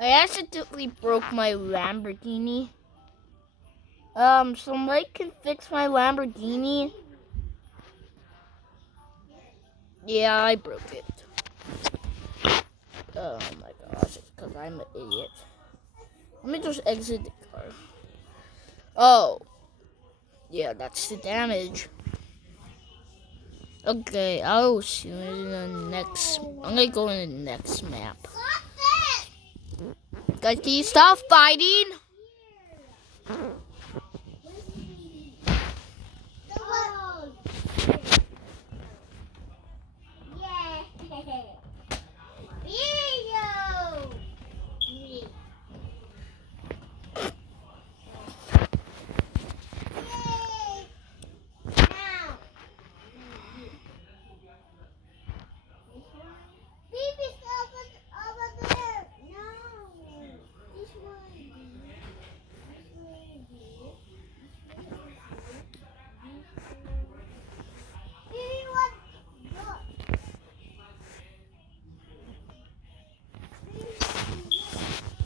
I accidentally broke my Lamborghini. So Mike can fix my Lamborghini. Yeah, I broke it. Oh my gosh, it's because I'm an idiot. Let me just exit the car. Oh. Yeah, that's the damage. Okay, I'll see you in the next. I'm gonna go in the next map. Guys, can you stop fighting?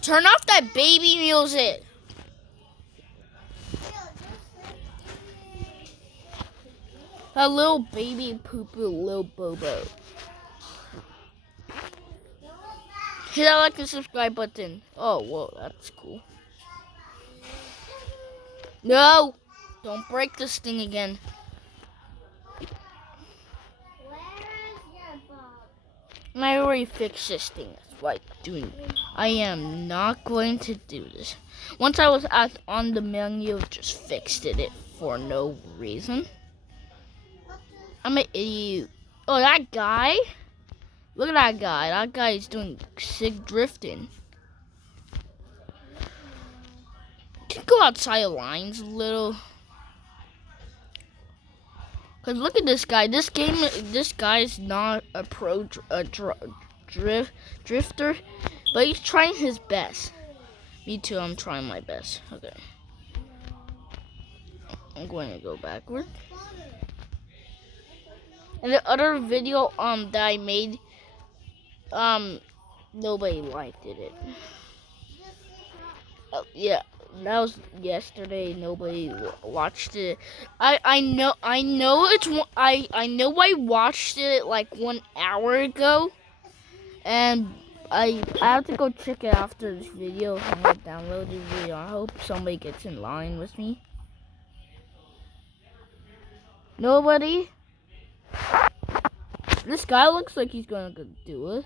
Turn off that baby music. A little baby poo-poo, little bobo. Hit that like and subscribe button. Oh, whoa, that's cool. No! Don't break this thing again. I already fixed this thing. That's why I'm doing it. I am not going to do this. Once I was on the menu, just fixed it for no reason. I'm an idiot. Oh, that guy? Look at that guy. That guy is doing sick drifting. Can you go outside the lines a little? Cause look at this guy. This guy is not a pro drifter, but he's trying his best. Me too. I'm trying my best. Okay. I'm going to go backward. And the other video that I made, nobody liked it. Oh, yeah. That was yesterday. Nobody watched it. I know it's I know I watched it like 1 hour ago, and I have to go check it after this video. I'm gonna download this video. I hope somebody gets in line with me. Nobody. This guy looks like he's gonna go do it.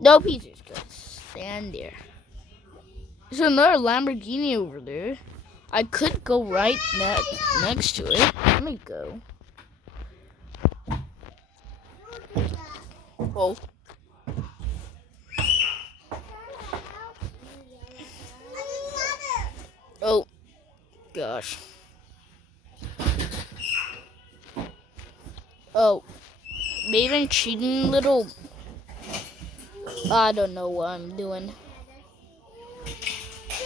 Nope, he's just gonna stand there. There's another Lamborghini over there. I could go right next to it. Let me go. Oh. Oh, gosh. Oh, maybe I'm cheating a little. I don't know what I'm doing.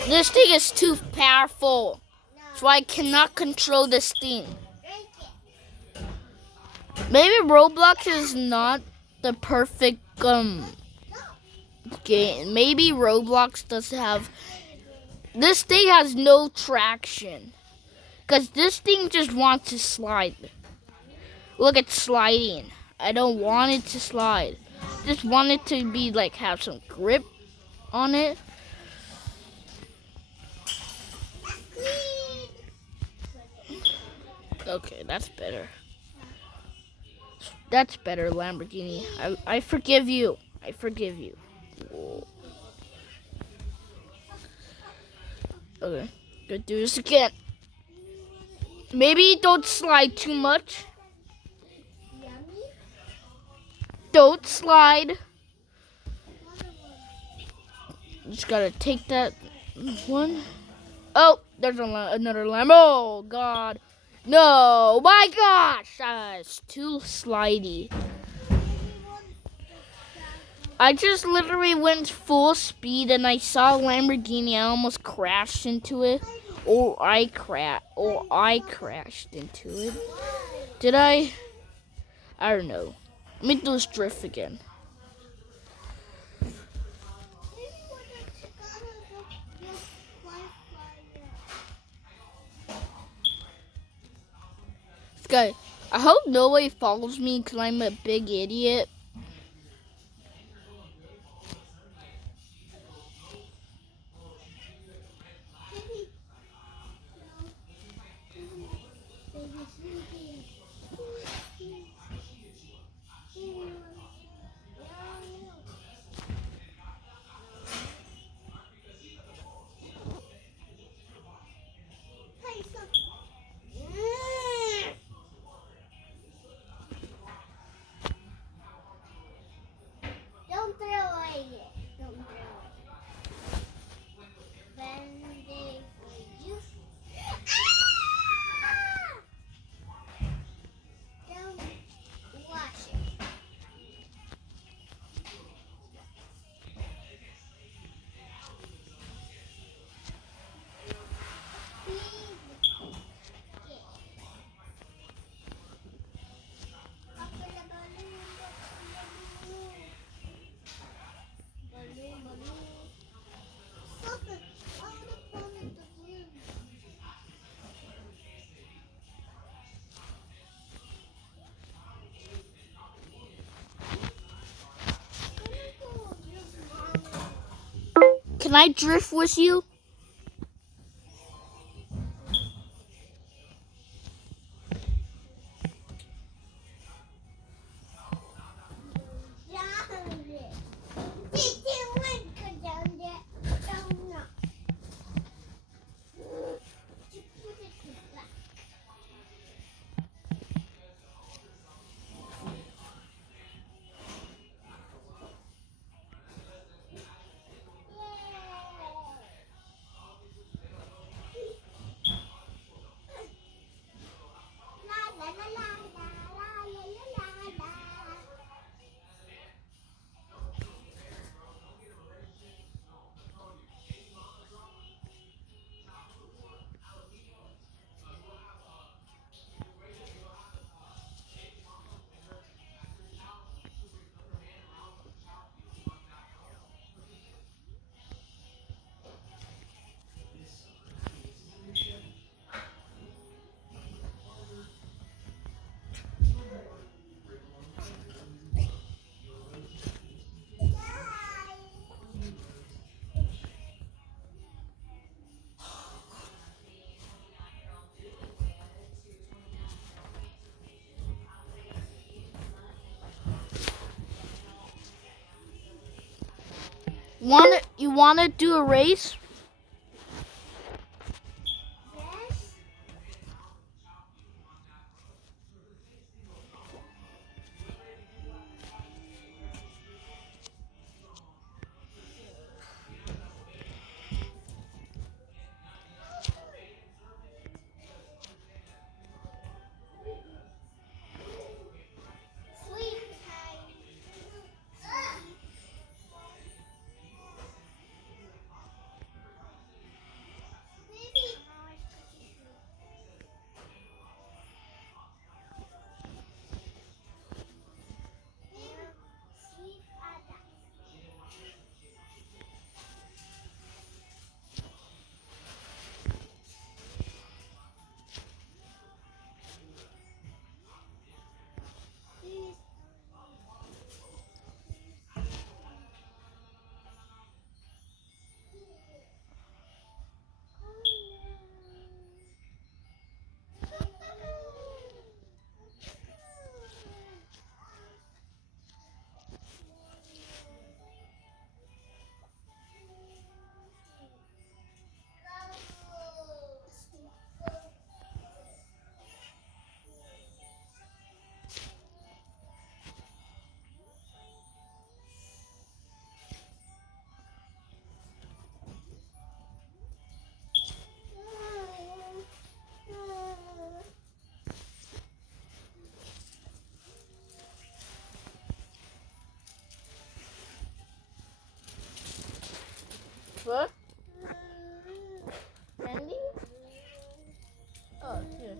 This thing is too powerful. That's why I cannot control this thing. Maybe Roblox is not the perfect game. Maybe Roblox does have. This thing has no traction. Because this thing just wants to slide. Look, it's sliding. I don't want it to slide. Just want it to be like have some grip on it. Okay, that's better. That's better, Lamborghini. I forgive you. I forgive you. Whoa. Okay, gonna do this again. Maybe don't slide too much. Don't slide. Just gotta take that one. Oh, there's another lamb. Oh, God. No, my gosh. It's too slidey. I just literally went full speed and I saw a Lamborghini. I almost crashed into it. Or I crashed into it. Did I? I don't know. Let me do this drift again. Guy, I hope nobody follows me because I'm a big idiot. Don't throw away it. Don't throw it. Band-aid for you. Ah! Don't wash it. Can I drift with you? You wanna do a race? Yes. Sleep time. Baby. Sleep at that. Please. What? Candy? Oh, here.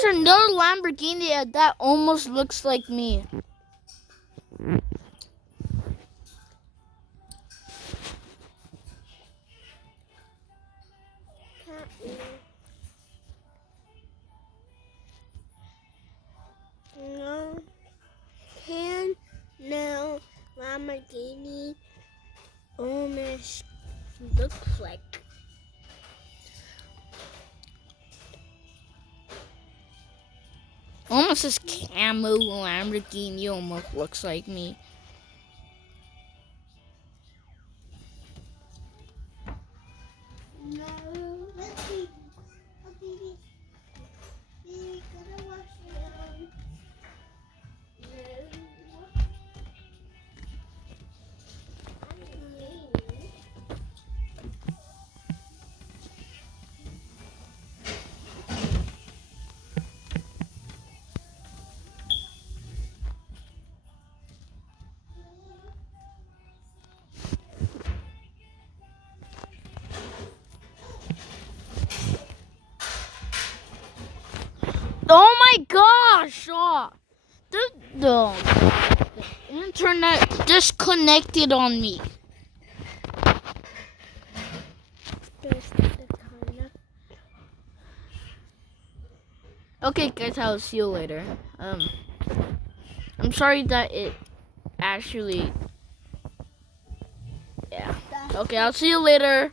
There's another Lamborghini that almost looks like me. No. No Lamborghini almost look like. Almost this camo Lamborghini almost looks like me. No, let's see. Oh, baby. Baby, gotta wash it. Oh my gosh! The internet disconnected on me. Okay, guys, I'll see you later. I'm sorry that it actually. Yeah. Okay, I'll see you later.